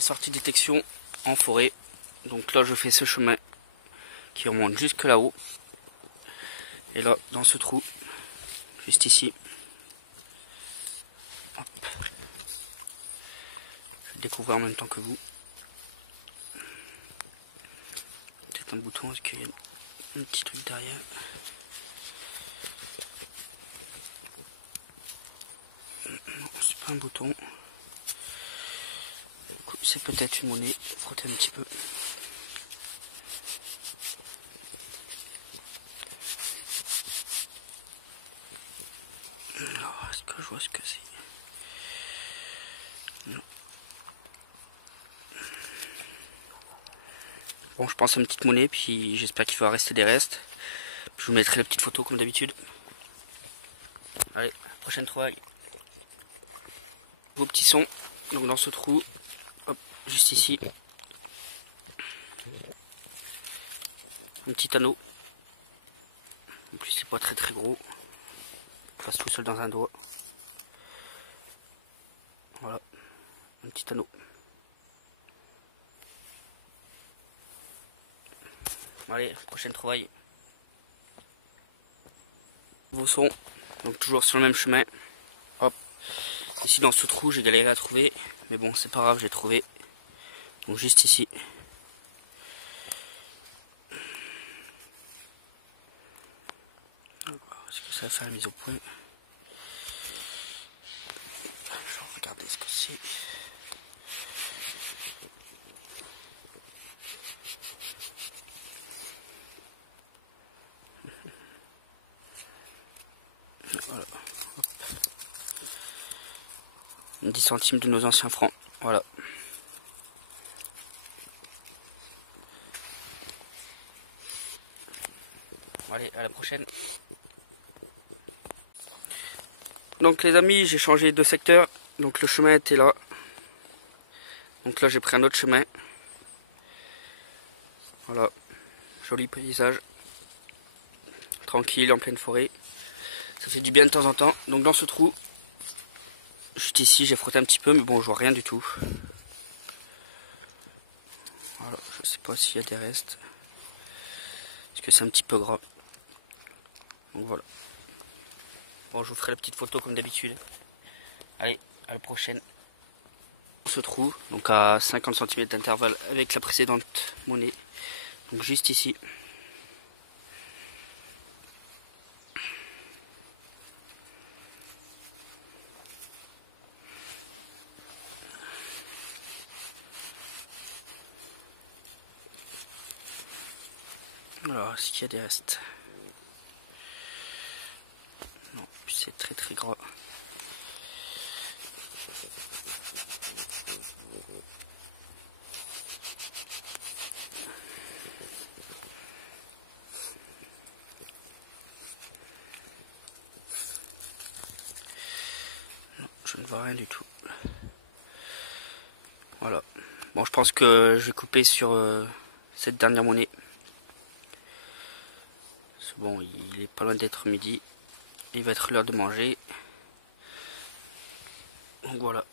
nouvelle sortie détection en forêt. Donc là je fais ce chemin qui remonte jusque là-haut. Et là dans ce trou, juste ici. Hop. Je vais découvrir en même temps que vous. Peut-être un bouton, parce qu'il y a un petit truc derrière. Non, c'est pas un bouton. C'est peut-être une monnaie. Frotter un petit peu. Alors, est-ce que je vois ce que c'est? Non. Bon, je pense à une petite monnaie, puis j'espère qu'il va rester des restes. Je vous mettrai la petite photo comme d'habitude. Allez, prochaine trouvaille. Vos petits sons. Donc dans ce trou, hop, juste ici. Un petit anneau. En plus c'est pas très gros. Il passe tout seul dans un doigt. Voilà. Un petit anneau. Allez, prochaine trouvaille. Vos sons. Donc toujours sur le même chemin. Hop. Ici dans ce trou j'ai galéré à trouver. Mais bon c'est pas grave, j'ai trouvé. Donc juste ici. Est-ce que ça va faire la mise au point? Je vais regarder ce que c'est. Voilà. Hop. 10 centimes de nos anciens francs. Voilà. Allez, à la prochaine. Donc les amis, j'ai changé de secteur. Donc le chemin était là. Donc là j'ai pris un autre chemin. Voilà. Joli paysage. Tranquille, en pleine forêt. Ça fait du bien de temps en temps. Donc dans ce trou, juste ici, j'ai frotté un petit peu, mais bon, je vois rien du tout. Voilà, je sais pas s'il y a des restes. Parce que c'est un petit peu gras. Donc voilà. Bon, je vous ferai la petite photo comme d'habitude. Allez, à la prochaine. On se trouve donc à 50 cm d'intervalle avec la précédente monnaie. Donc juste ici. Alors, est-ce qu'il y a des restes? Non, c'est très gras. Non, je ne vois rien du tout. Voilà. Bon, je pense que je vais couper sur cette dernière monnaie. Bon, il est pas loin d'être midi. Il va être l'heure de manger. Donc voilà.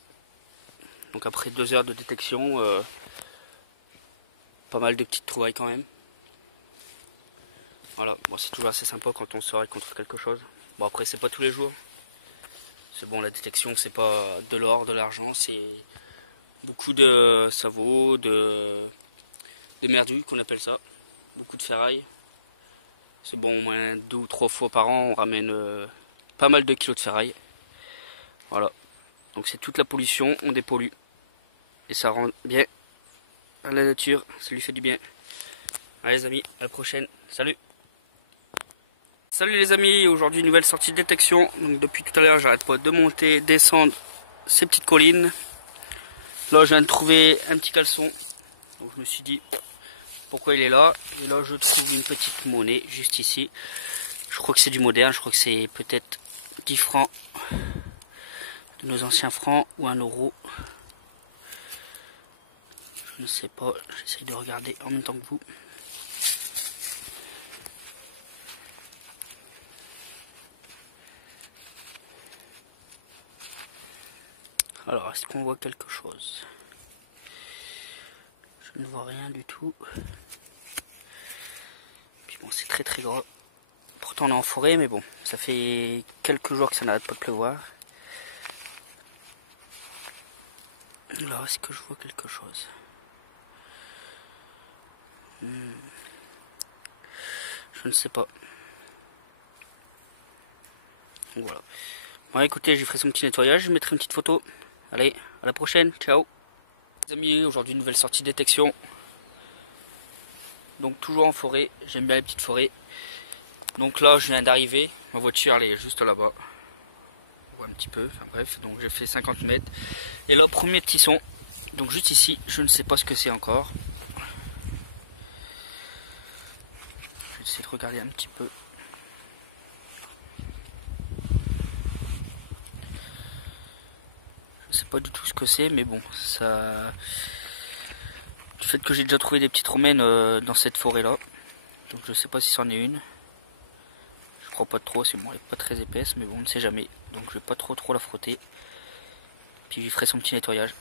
Donc après 2 heures de détection, pas mal de petites trouvailles quand même. Voilà, bon c'est toujours assez sympa quand on sort et qu'on trouve quelque chose. Bon après c'est pas tous les jours. C'est bon, la détection c'est pas de l'or, de l'argent, c'est beaucoup de savots, de merdus qu'on appelle ça. Beaucoup de ferraille. C'est bon, au moins 2 ou 3 fois par an on ramène pas mal de kilos de ferraille. Voilà. Donc c'est toute la pollution, on dépollue. Et ça rend bien à la nature, ça lui fait du bien. Allez les amis, à la prochaine, salut! Salut les amis, aujourd'hui nouvelle sortie de détection. Donc depuis tout à l'heure j'arrête pas de monter, descendre ces petites collines. Là je viens de trouver un petit caleçon. Donc je me suis dit pourquoi il est là. Et là je trouve une petite monnaie juste ici. Je crois que c'est du moderne, je crois que c'est peut-être 10 francs de nos anciens francs ou 1 euro. Je ne sais pas, j'essaye de regarder en même temps que vous. Alors, est-ce qu'on voit quelque chose? Je ne vois rien du tout. Puis bon, c'est très très gros. Pourtant on est en forêt, mais bon, ça fait quelques jours que ça n'arrête pas de pleuvoir. Là, est-ce que je vois quelque chose? Je ne sais pas. Donc voilà. Bon, écoutez, j'ai fait son petit nettoyage, je mettrai une petite photo. Allez, à la prochaine, ciao les amis, aujourd'hui une nouvelle sortie de détection. Donc toujours en forêt, j'aime bien les petites forêts. Donc là, je viens d'arriver, ma voiture elle est juste là-bas. On voit un petit peu, enfin bref, donc j'ai fait 50 mètres. Et là, premier petit son, donc juste ici, je ne sais pas ce que c'est encore. Je vais essayer de regarder un petit peu. Je sais pas du tout ce que c'est, mais bon, ça... Du fait que j'ai déjà trouvé des petites romaines dans cette forêt là, donc je sais pas si c'en est une. Je crois pas trop, c'est bon, elle est pas très épaisse, mais bon, on ne sait jamais. Donc je vais pas trop la frotter. Puis j'y ferai son petit nettoyage.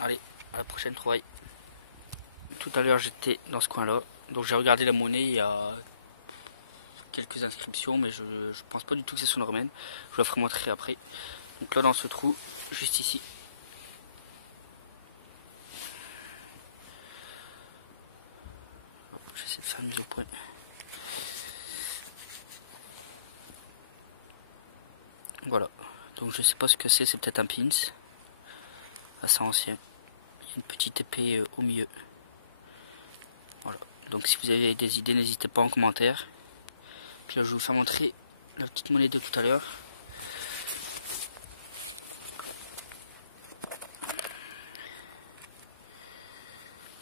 Allez, à la prochaine trouvaille. Tout à l'heure j'étais dans ce coin là, donc j'ai regardé la monnaie, il y a quelques inscriptions, mais je pense pas du tout que c'est son romaine. Je vous la ferai montrer après. Donc là dans ce trou, juste ici. J'essaie de faire une mise au point. Voilà, donc je sais pas ce que c'est peut-être un pins. Assez ancien. Il y a une petite épée au milieu. Voilà, donc si vous avez des idées, n'hésitez pas en commentaire. Puis là je vais vous faire montrer la petite monnaie de tout à l'heure.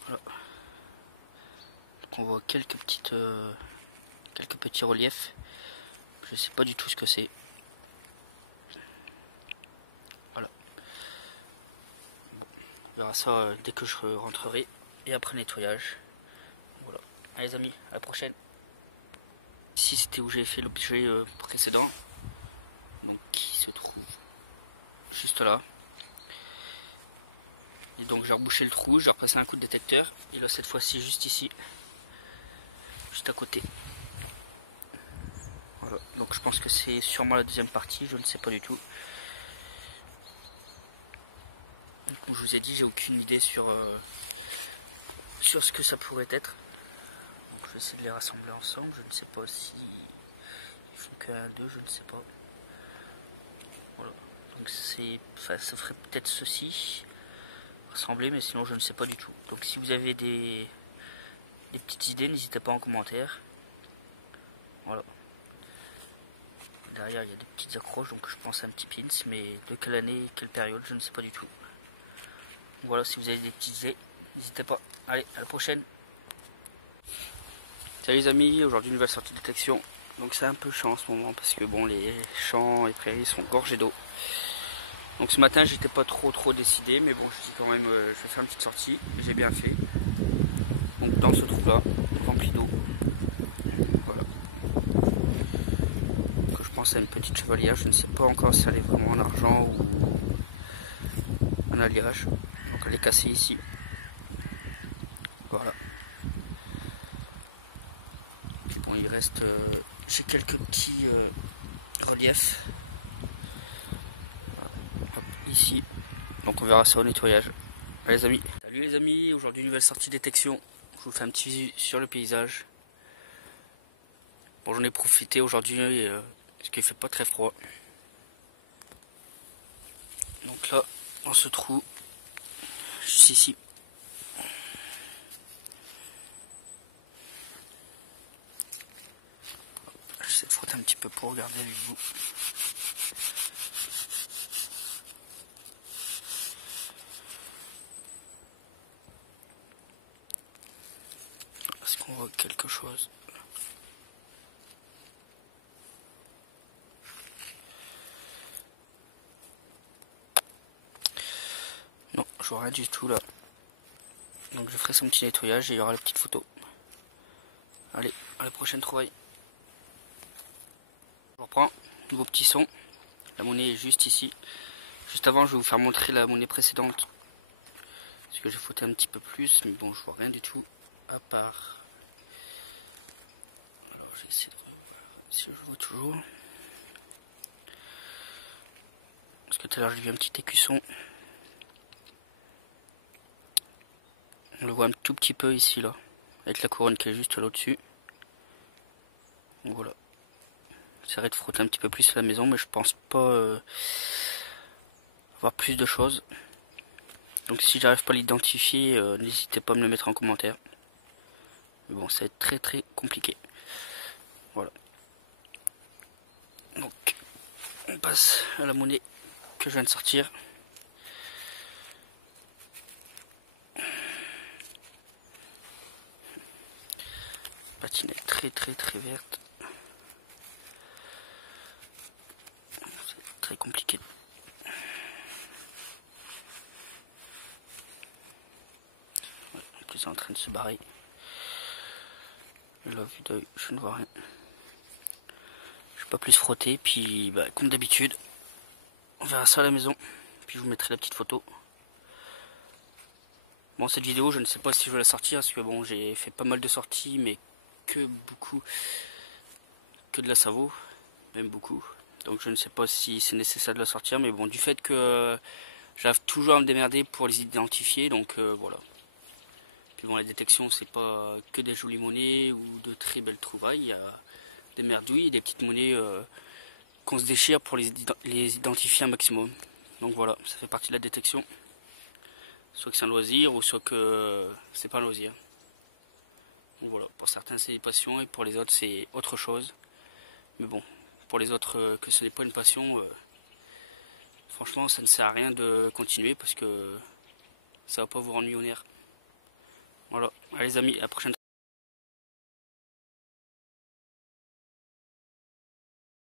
Voilà. Donc on voit quelques petits reliefs. Je sais pas du tout ce que c'est. Voilà. Bon, on verra ça dès que je rentrerai. Et après nettoyage. Voilà. Allez les amis, à la prochaine. Ici c'était où j'ai fait l'objet précédent. Donc qui se trouve juste là. Et donc j'ai rebouché le trou, j'ai repassé un coup de détecteur. Et là cette fois-ci juste ici. Juste à côté. Voilà. Donc je pense que c'est sûrement la deuxième partie, je ne sais pas du tout. Donc, comme je vous ai dit, j'ai aucune idée sur ce que ça pourrait être. Donc je vais essayer de les rassembler ensemble. Je ne sais pas si il faut qu'un, deux, je ne sais pas. Voilà. Donc ça ferait peut-être ceci rassembler, mais sinon je ne sais pas du tout. Donc si vous avez des petites idées, n'hésitez pas en commentaire. Voilà. Derrière il y a des petites accroches, donc je pense à un petit pins, mais de quelle année, quelle période, je ne sais pas du tout. Voilà, si vous avez des petites idées, n'hésitez pas. Allez, à la prochaine. Salut les amis, aujourd'hui nouvelle sortie de détection. Donc c'est un peu chiant en ce moment parce que bon, les champs et prairies sont gorgés d'eau. Donc ce matin j'étais pas trop décidé, mais bon je dis quand même je vais faire une petite sortie, j'ai bien fait. Donc dans ce trou là, rempli d'eau. Voilà. Donc je pense à une petite chevalière, je ne sais pas encore si elle est vraiment en argent ou en alliage. Donc elle est cassée ici. Voilà. Puis bon il reste j'ai quelques petits reliefs. Hop, ici. Donc on verra ça au nettoyage. Allez les amis. Salut les amis, aujourd'hui nouvelle sortie détection. Je vous fais un petit visu sur le paysage. Bon j'en ai profité aujourd'hui parce qu'il fait pas très froid. Donc là, dans ce trou, juste ici. J'essaie de frotter un petit peu pour regarder avec vous. Est-ce qu'on voit quelque chose? Non, je vois rien du tout là. Donc je ferai son petit nettoyage et il y aura la petite photo. Allez, à la prochaine trouvaille. Je reprends, nouveau petit son. La monnaie est juste ici. Juste avant, je vais vous faire montrer la monnaie précédente. Parce que j'ai frotté un petit peu plus, mais bon, je vois rien du tout à part. Alors j'ai essayé de voir si je vois toujours. Parce que tout à l'heure j'ai vu un petit écusson. On le voit un tout petit peu ici là, avec la couronne qui est juste là au-dessus. Donc voilà. J'essaierai de frotter un petit peu plus à la maison, mais je pense pas avoir plus de choses. Donc si j'arrive pas à l'identifier, n'hésitez pas à me le mettre en commentaire. Mais bon, ça va être très très compliqué. Voilà. Donc on passe à la monnaie que je viens de sortir. Patine est très très très verte. C'est très compliqué. Ouais, en plus c'est en train de se barrer. Et là, vue d'œil, je ne vois rien. Je vais pas plus frotter, puis bah, comme d'habitude, on verra ça à la maison. Puis je vous mettrai la petite photo. Bon, cette vidéo, je ne sais pas si je vais la sortir, parce que bon, j'ai fait pas mal de sorties, mais que de la Savo, même beaucoup. Donc je ne sais pas si c'est nécessaire de la sortir, mais bon, du fait que j'arrive toujours à me démerder pour les identifier, donc voilà. Puis bon, la détection, c'est pas que des jolies monnaies ou de très belles trouvailles, il y a des merdouilles, des petites monnaies qu'on se déchire pour les identifier un maximum. Donc voilà, ça fait partie de la détection. Soit que c'est un loisir ou soit que c'est pas un loisir. Donc voilà, pour certains c'est une passion et pour les autres c'est autre chose. Mais bon, pour les autres que ce n'est pas une passion, franchement ça ne sert à rien de continuer parce que ça va pas vous rendre millionnaire. Voilà, allez les amis, à la prochaine.